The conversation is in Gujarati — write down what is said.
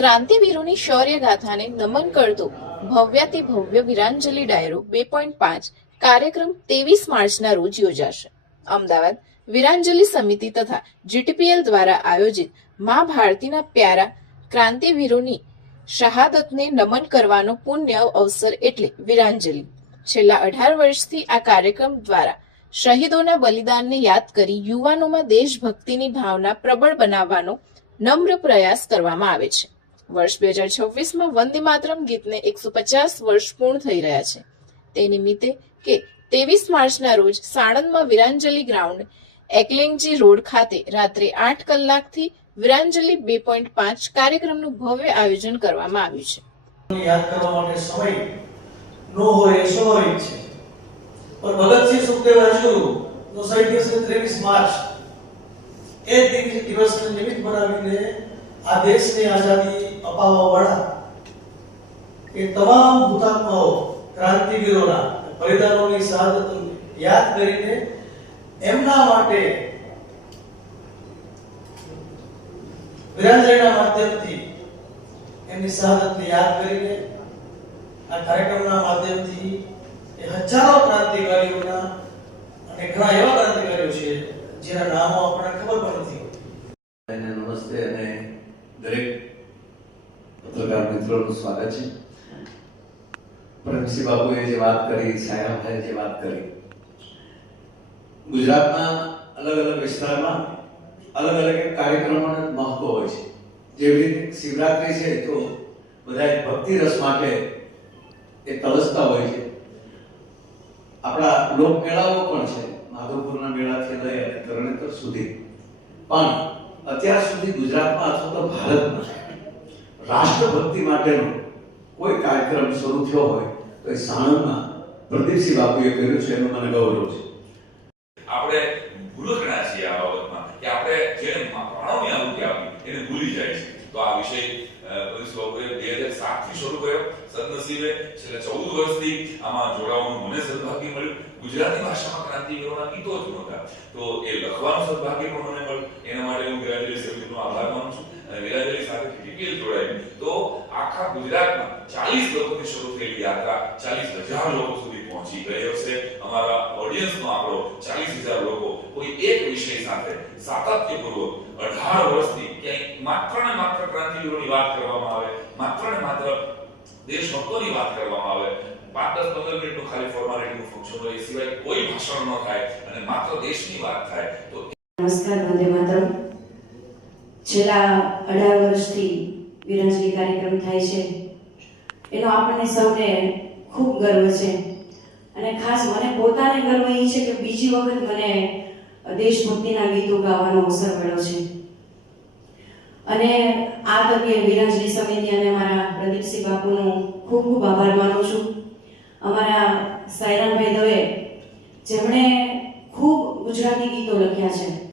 ક્રાંતિવીરોની શૌર્ય ગાથાને નમન કરતો ભવ્યાતિ ભવ્ય વીરાંજલિ ડાયરો 2.5 કાર્યક્રમ 23 માર્ચના રોજ યોજાશે. અમદાવાદ વીરાંજલિ સમિતિ તથા જીટીપીએલ દ્વારા આયોજિત મા ભારતીના પ્યારા ક્રાંતિવીરોની શહાદતને નમન કરવાનો પુણ્ય અવસર એટલે વીરાંજલિ. છેલ્લા 18 વર્ષથી આ કાર્યક્રમ દ્વારા શહીદોના બલિદાનને યાદ કરી યુવાનોમાં દેશભક્તિની ભાવના પ્રબળ બનાવવાનો નમ્ર પ્રયાસ કરવામાં આવે છે. વર્ષ 2026માં વંદે માતરમ ગીતને 150 વર્ષ પૂર્ણ થઈ રહ્યા છે. તે નિમિત્તે કે 23 માર્ચના રોજ સાણંદમાં વીરાંજલિ ગ્રાઉન્ડ એકલિંગજી રોડ ખાતે રાત્રે 8 કલાકથી વીરાંજલિ 2.5 કાર્યક્રમનું ભવ્ય આયોજન કરવામાં આવ્યું છે. યાદ કરવા માટે સમય નો હોય એ સ્વાભાવિક છે, પણ ભગતસિંહ સુખદેવ રાજગુરુનો શહીદ દિવસ 23 માર્ચ એ દિવસને નિમિત્ત બનાવીને આ દેશને આઝાદી અપાવવા વાળા એ તમામ હુતાત્માઓ ક્રાંતિવીરોના બલિદાનોની શહાદત યાદ કરીને એમના માટે વીરાંજલિના માધ્યમથી એમની શહાદતને યાદ કરીને આ કાર્યક્રમના માધ્યમથી એ હજારો ક્રાંતિકારીઓના અને ઘણા એવા ક્રાંતિકારીઓ છે જેના નામો આપણને ખબર પણ નથી. નમસ્તે અને દરેક પત્રકાર મિત્રોનું સ્વાગત છે. પ્રેમસિંહ બાપુએ જે વાત કરી, સાયરામભાઈએ જે વાત કરી, ગુજરાતના અલગ અલગ વિસ્તારમાં અલગ અલગ કાર્યક્રમોનું મહત્વ હોય છે. જેવી રીતે શિવરાત્રી છે તો બધા ભક્તિ રસ માટે એ તલસતા હોય છે. આપણા લોક મેળાઓ પણ છે, માધવપુરના મેળાથી લઈ અને તરણેતર સુધી. પણ અત્યાર સુધી ગુજરાતમાં અથવા તો ભારતમાં રાષ્ટ્રભક્તિ માટેનો કોઈ કાર્યક્રમ શરૂ થયો હોય તો એ સાણંદમાં પ્રદીપસિંહ બાપુએ કર્યું છે, એનું મને ગૌરવ છે. આપણે ભૂલકણા છીએ આ બાબતમાં કે આપણે જેને પ્રાણોની આહુતિ આપી એને ભૂલી જાય છે. તો આ વિષય પ્રદીપસિંહ બાપુએ 2007થી શરૂ કર્યો. સદનસીબે છેલ્લા 14 વર્ષથી આમાં જોડાવાનું મને સદભાગ્ય મળ્યું. ગુજરાતી ભાષામાં ક્રાંતિવીરોના ગીતો જ નહોતા, તો એ લખવાનું સદભાગ્ય પણ મને મળ્યું. એના માટે હું વીરાંજલિ સમિતિનો આભાર માનું છું. અને વીરાંજલિ સાથે જીટીપીએલ જોડાયું તો આખા ગુજરાતમાં 40 લોકોથી શરૂ થયેલી યાત્રા 40,000 લોકો સુધી પહોંચી ગઈ હશે. અમારા ઓડિયન્સનો આંકડો 40,000 લોકો કોઈ એક વિષય સાથે સાતત્યપૂર્વક 18 વર્ષથી ક્યાંય માત્ર ને માત્ર ક્રાંતિવીરોની વાત કરવામાં આવે, માત્ર ને માત્ર દેશભક્તોની વાત કરવામાં આવે, 5-10-15 મિનિટનું ખાલી ફોર્માલિટીનું ફંક્શન હોય, એ સિવાય કોઈ ભાષણ ન થાય અને માત્ર દેશની વાત થાય. તો નમસ્કાર. વંદે માતરમ. છેલ્લા 18 વર્ષથી વીરાંજલિ કાર્યક્રમ થાય છે, એનો આપણને સૌને ખૂબ ગર્વ છે. અને ખાસ મને પોતાને ગર્વ એ છે કે બીજી વખત મને દેશભક્તિના ગીતો ગાવાનો અવસર મળ્યો છે. અને આ તકે વીરાંજલિ સમિતિ અને મારા પ્રદીપસિંહ બાપુનો ખૂબ ખૂબ આભાર માનું છું. અમારા સાયરામભાઈ દવે જેમણે ખૂબ ગુજરાતી ગીતો લખ્યા છે.